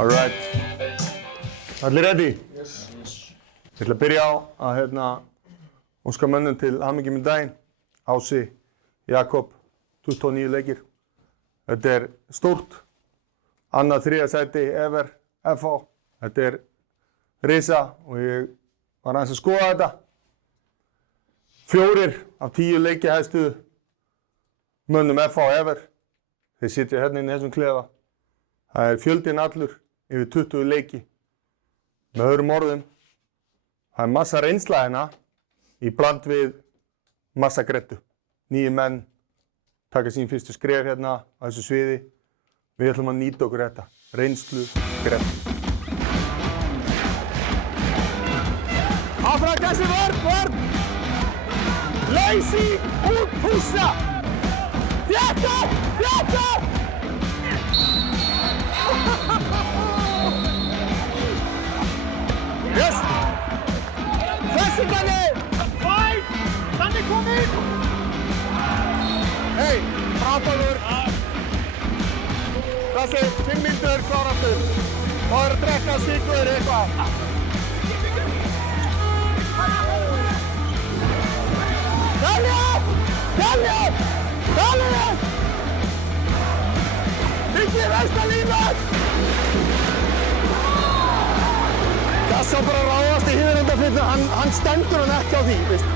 All right. Allir ready? Yes. Ég ætla að byrja á að óska mönnum til hamingju með daginn. Ási, Jakob, 29 leikir. Þetta er stórt. Annað 3. sæti ever FH. Þetta er risa og ég var aðeins að skoða þetta. 4 af 10 leikjahæstu mönnum FH ever. Þeir sitja hérna inn í þessum klefa. Það er fjöldinn allur yfir 20 leiki. Með öðrum orðum, það er massa reynsla hérna í bland við massa grettu. 9 menn taka sín fyrstu skref hérna á þessu sviði. Við ætlum að nýta okkur þetta. Reynslu, grettu. Áfram kassi vörn! Lazy, út, pússa! Þjætta! Yes! Þessi Danni! Danni kom inn! Hei, frábæður! Þessi 5 mínútur klárastur. Það er að drekka síkur eitthvað. Dalja! Ekki versta lífað! Það sá bara ráðast í hýðurendaflutinu, hann stendur hann ekki á því, veist.